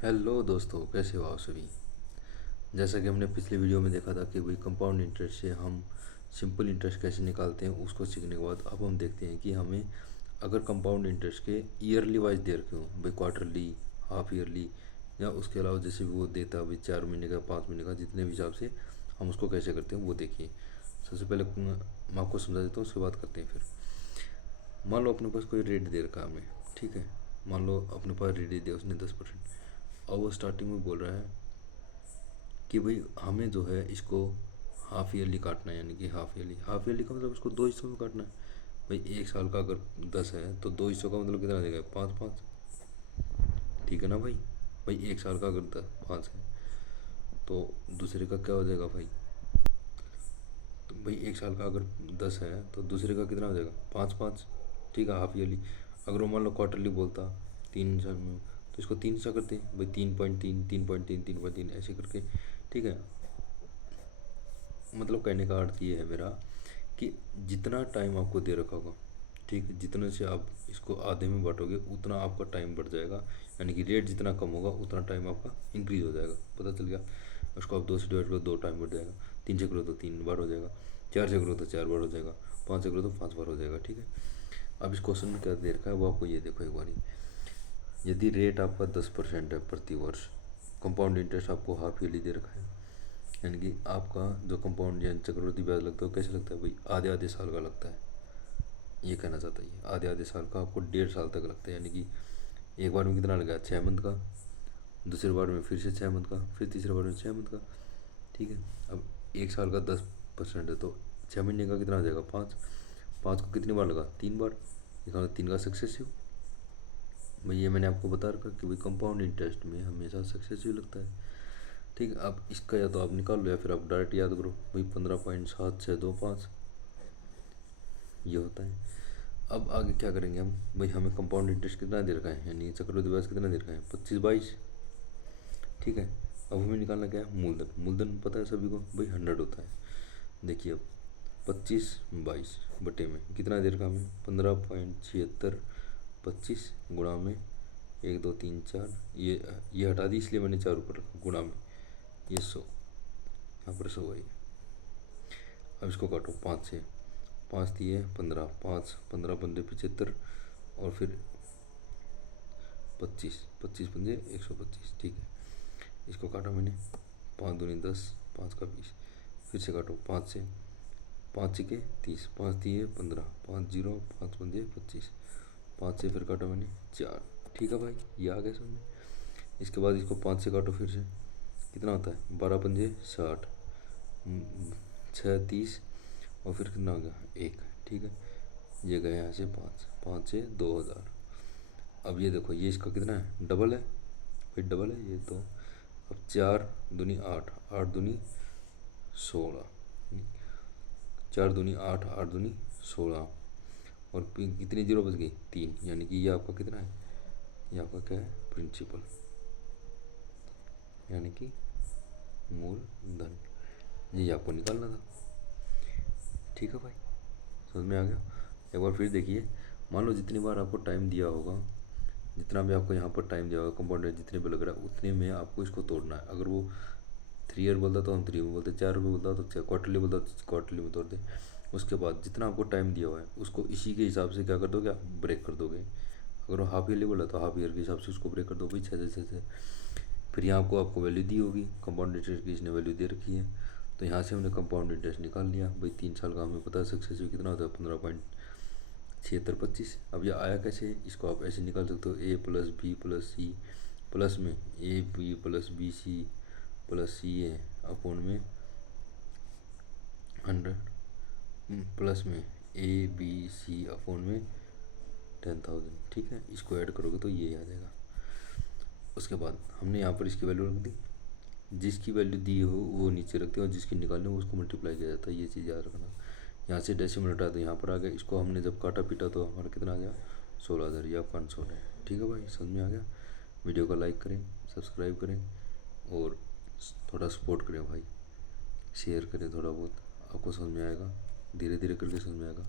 Hello दोस्तों, कैसे हो आप सभी। जैसा कि हमने पिछली वीडियो में देखा था कि भाई कंपाउंड इंटरेस्ट से हम सिंपल इंटरेस्ट कैसे निकालते हैं, उसको सीखने के बाद अब हम देखते हैं कि हमें अगर कंपाउंड इंटरेस्ट के ईयरली वाइज दे रखे हो, भाई क्वार्टरली, हाफ ईयरली, या उसके अलावा जैसे भी वो देता है भाई 4 महीने का, 5 महीने का, जितने भी हिसाब से हम उसको कैसे करते हैं वो देखिए। सबसे पहले मैं आपको समझा देता हूँ, उसके बाद करते हैं फिर। मान लो अपने पास कोई रेट दे रखा है हमें, ठीक है। मान लो अपने पास रेट दे दिया उसने 10%। और वो स्टार्टिंग में बोल रहा है कि भाई हमें जो है इसको हाफ ईयरली काटना है, यानी कि हाफ ईयरली का मतलब इसको दो हिस्सों में काटना है। भाई एक साल का अगर 10 है तो दो हिस्सों का मतलब कितना देगा, 5 5। ठीक है ना भाई। भाई एक साल का अगर 5 है तो दूसरे का क्या हो जाएगा भाई। तो भाई एक साल का अगर 10 है तो दूसरे का कितना हो जाएगा, 5 5। ठीक है, हाफ ईयरली। अगर वो मान लो क्वार्टरली बोलता 3 साल में, तो इसको 3 सा करते हैं भाई, 3.3 3.3 3.3 ऐसे करके। ठीक है। मतलब कहने का अर्थ ये है मेरा कि जितना टाइम आपको दे रखा होगा, ठीक है, जितने से आप इसको आधे में बांटोगे उतना आपका टाइम बढ़ जाएगा। यानी कि रेट जितना कम होगा उतना टाइम आपका इंक्रीज हो जाएगा। पता चल गया। उसको आप 2 से डिवाइड करो, 2 टाइम बढ़ जाएगा। 3 से करो तो 3 बार हो जाएगा। 4 से करो तो 4 बार हो जाएगा। 5 से करो तो 5 बार हो जाएगा। ठीक है। अब इस क्वेश्चन में क्या दे रखा है वो आपको ये देखो एक बारी। यदि रेट आपका 10% है प्रति वर्ष, कंपाउंड इंटरेस्ट आपको हाफ ईयरली दे रखा है, यानी कि आपका जो कंपाउंड या चक्रवृद्धि ब्याज लगता है वो कैसे लगता है भाई, आधे आधे साल का लगता है। ये कहना चाहता है ये, आधे आधे साल का आपको 1.5 साल तक लगता है। यानी कि एक बार में कितना लगा, 6 मंथ का। दूसरे बार में फिर से 6 मंथ का, फिर तीसरे बार में 6 मंथ का। ठीक है। अब एक साल का 10% है तो 6 महीने का कितना हो जाएगा, 5। 5 को कितनी बार लगा, 3 बार। ये 3 का सक्सेसिव। भाई ये मैंने आपको बता रखा कि भाई कंपाउंड इंटरेस्ट में हमेशा सक्सेसिव लगता है। ठीक है। अब इसका या तो आप निकाल लो या फिर आप डायरेक्ट याद करो भाई, 15.7625 ये होता है। अब आगे क्या करेंगे हम, भाई हमें कंपाउंड इंटरेस्ट कितना दे रखा है, यानी चक्रवृद्धि ब्याज कितना दे रखा है, 25 22। ठीक है। अब हमें निकालना क्या है, मूलधन। मूलधन पता है सभी को भाई, 100 होता है। देखिए अब 25/22 कितना दे रखा हमें, 15.7625 गुणा में 1 2 3 4, ये हटा दी इसलिए मैंने 4 ऊपर रखा, गुणा में ये 100, यहाँ पर 100 है। अब इसको काटो 5 से। 5 दिए 15, 5 15 15 75, और फिर 25, 25 पंजे 125। ठीक है। इसको काटा मैंने, 5 दूनी 10, 5 का 20। फिर से काटो 5 से। 5 6 30, 5 दिए 15, 5 0 5 पंजे 25। 5 से फिर काटा मैंने 4। ठीक है भाई, ये आ गया समझ में। इसके बाद इसको 5 से काटो फिर से, कितना होता है, 12 पंजे 60, 6 30, और फिर कितना हो गया, 1। ठीक है। ये गया यहाँ से 5, 5 से 2000। अब ये देखो, ये इसका कितना है, डबल है फिर डबल है ये तो। अब 4 दूनी 8, 8 दूनी 16, 4 दूनी 8, 8 दूनी 16, और कितनी जीरो बच गई, 3। यानी कि ये आपका कितना है, ये आपका क्या है, प्रिंसिपल, यानी कि मूलधन। ये आपको निकालना था। ठीक है भाई, समझ में आ गया। एक बार फिर देखिए। मान लो जितनी बार आपको टाइम दिया होगा, जितना भी आपको यहाँ पर टाइम दिया होगा, कंपाउंड रेट जितने भी लग रहा है उतने में आपको इसको तोड़ना है। अगर वो 3 ईयर बोलता तो हम 3 में बोलते, 4 में बोलता तो क्वार्टरली बोलता तो क्वार्टरली में तोड़ दे। उसके बाद जितना आपको टाइम दिया हुआ है उसको इसी के हिसाब से क्या कर दोगे, आप ब्रेक कर दोगे। अगर वो हाफ ईयरली बोला तो हाफ ईयर के हिसाब से उसको ब्रेक कर दो भाई, 6 से 6 से। फिर यहाँ आपको वैल्यू दी होगी, कंपाउंड इंटरेस्ट की इसने वैल्यू दे रखी है, तो यहाँ से हमने कंपाउंड इंटरेस्ट निकाल लिया भाई। 3 साल का हमें पता है सक्सेसिव कितना होता है, 15.7625। अब यह आया कैसे, इसको आप ऐसे निकाल सकते हो, A plus B plus C, plus में A B plus B C plus C A upon में 100, प्लस में ए बी सी अपोन में 10,000। ठीक है। इसको ऐड करोगे तो ये आ जाएगा। उसके बाद हमने यहाँ पर इसकी वैल्यू रख दी, जिसकी वैल्यू दी हो वो नीचे रखते हैं और जिसकी निकालनी हो उसको मल्टीप्लाई किया जाता है। ये चीज़ याद रखना। यहाँ से डेसिमल हटा तो यहाँ पर आ गया, इसको हमने जब काटा पीटा तो हमारा कितना आ गया, 16,000। ये आपका आंसर है। ठीक है भाई, समझ में आ गया। वीडियो को लाइक करें, सब्सक्राइब करें, और थोड़ा सपोर्ट करें भाई, शेयर करें थोड़ा बहुत, आपको समझ में आएगा। धीरे धीरे करके समझ में आएगा।